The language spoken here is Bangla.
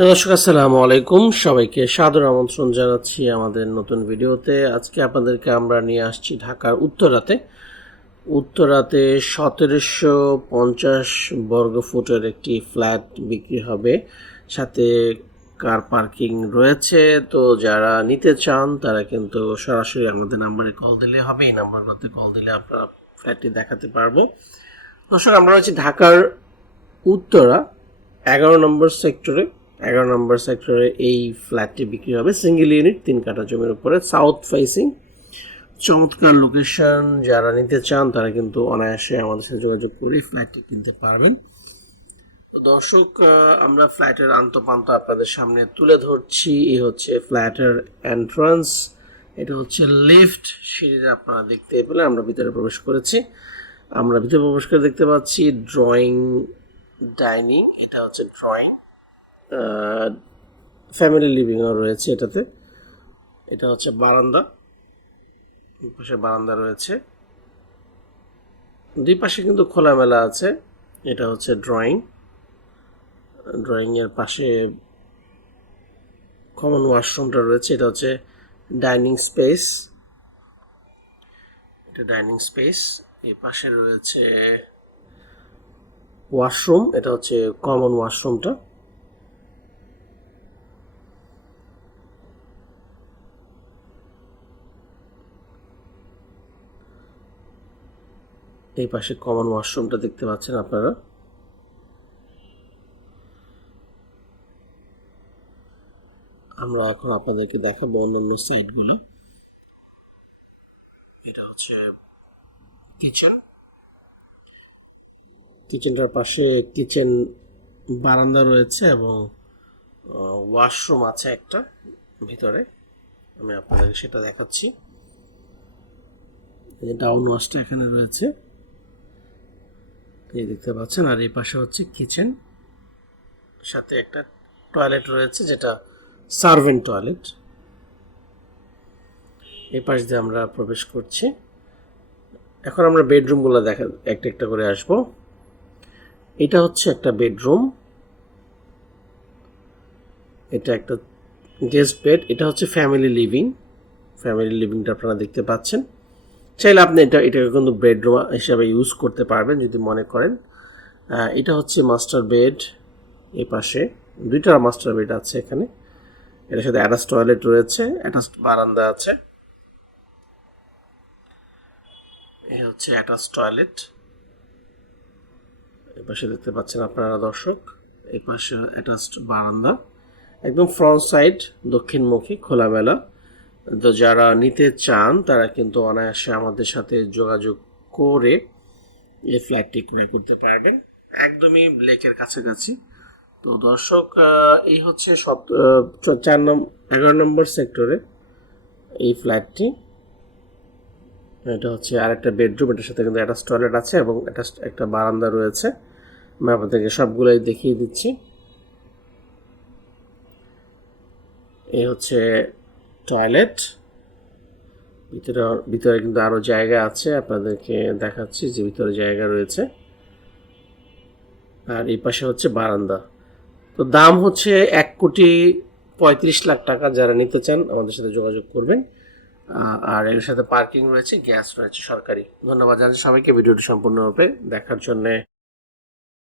দর্শক আসসালামু আলাইকুম সবাইকে সাদর আমন্ত্রণ জানাচ্ছি আমাদের নতুন ভিডিওতে আজকে আপনাদেরকে আমরা নিয়ে আসছি ঢাকার উত্তরাতে উত্তরাতে সতেরোশো পঞ্চাশ বর্গফুটের একটি ফ্ল্যাট বিক্রি হবে সাথে কার পার্কিং রয়েছে তো যারা নিতে চান তারা কিন্তু সরাসরি আমাদের নাম্বারে কল দিলে হবে এই নাম্বারগুলোতে কল দিলে আপনারা ফ্ল্যাটটি দেখাতে পারবো দর্শক আমরা হচ্ছি ঢাকার উত্তরা এগারো নম্বর সেক্টরে এগারো নম্বর সেক্টরে এই ফ্ল্যাটটি বিক্রি হবে সিঙ্গেল ইউনিট তিন কাটা জমির উপরে সাউথ ফেসিং চমৎকার লোকেশন যারা নিতে চান তারা কিন্তু অনায়াসে আমাদের সাথে যোগাযোগ করে ফ্ল্যাটটি কিনতে পারবেন দর্শক আমরা ফ্ল্যাটের আন্তপান্ত আপনাদের সামনে তুলে ধরছি এই হচ্ছে ফ্ল্যাটের এন্ট্রান্স এটা হচ্ছে লিফট সিঁড়িটা আপনারা দেখতে পেলে আমরা ভিতরে প্রবেশ করেছি আমরা ভিতরে প্রবেশ করে দেখতে পাচ্ছি ড্রয়িং ডাইনিং এটা হচ্ছে ড্রয়িং ফ্যামিলি লিভিংও রয়েছে এটাতে এটা হচ্ছে বারান্দা পাশে বারান্দা রয়েছে দুই পাশে কিন্তু খোলামেলা আছে এটা হচ্ছে ড্রয়িং ড্রয়িংয়ের পাশে কমন ওয়াশরুমটা রয়েছে এটা হচ্ছে ডাইনিং স্পেস এটা ডাইনিং স্পেস এই পাশে রয়েছে ওয়াশরুম এটা হচ্ছে কমন ওয়াশরুমটা এই পাশে কমন ওয়াশরুমটা দেখতে পাচ্ছেন আপনারা আমরা এখন আপনাদেরকে দেখাবো অন্যান্য সাইডগুলো এটা হচ্ছে কিচেন কিচেনটার পাশে কিচেন বারান্দা রয়েছে এবং ওয়াশরুম আছে একটা ভিতরে আমি আপনাদের সেটা দেখাচ্ছি ডাউন ওয়াশটা এখানে রয়েছে এই দেখতে পাচ্ছেন আর এই পাশে হচ্ছে কিচেন সাথে একটা টয়লেট রয়েছে যেটা সার্ভেন্ট টয়লেট এই পাশ দিয়ে আমরা প্রবেশ করছি এখন আমরা বেডরুমগুলো দেখা একটা একটা করে আসব এটা হচ্ছে একটা বেডরুম এটা একটা গেস্ট বেড এটা হচ্ছে ফ্যামিলি লিভিং ফ্যামিলি লিভিংটা আপনারা দেখতে পাচ্ছেন চাইলে আপনি এটা এটাকে কিন্তু বেডরুম হিসাবে ইউজ করতে পারবেন যদি মনে করেন এটা হচ্ছে মাস্টার বেড এ পাশে দুইটা মাস্টার বেড আছে এখানে এটার সাথে অ্যাটাচ টয়লেট রয়েছে অ্যাটাচ বারান্দা আছে এ হচ্ছে অ্যাটাচ টয়লেট এপাশে দেখতে পাচ্ছেন আপনারা দর্শক এপাশে অ্যাটাচড বারান্দা একদম ফ্রন্ট সাইড দক্ষিণমুখী খোলামেলা তো যারা নিতে চান তারা কিন্তু অনায়াসে আমাদের সাথে যোগাযোগ করে এই ফ্ল্যাটটি ক্রয় করতে পারবেন একদমই লেকের কাছাকাছি তো দর্শক এই হচ্ছে সব চার নম্বর এগারো নম্বর সেক্টরে এই ফ্ল্যাটটি এটা হচ্ছে আর একটা বেডরুম এটার সাথে কিন্তু একটা টয়লেট আছে এবং একটা একটা বারান্দা রয়েছে আমি আপনাদেরকে সবগুলোই দেখিয়ে দিচ্ছি এই হচ্ছে টয়লেট ভিতরে ভিতরে কিন্তু আরও জায়গা আছে আপনাদেরকে দেখাচ্ছি যে ভিতরে জায়গা রয়েছে আর এই পাশে হচ্ছে বারান্দা তো দাম হচ্ছে এক কোটি পঁয়ত্রিশ লাখ টাকা যারা নিতে চান আমাদের সাথে যোগাযোগ করবেন আর এর সাথে পার্কিং রয়েছে গ্যাস রয়েছে সরকারি ধন্যবাদ জানাচ্ছি সবাইকে ভিডিওটি সম্পূর্ণরূপে দেখার জন্যে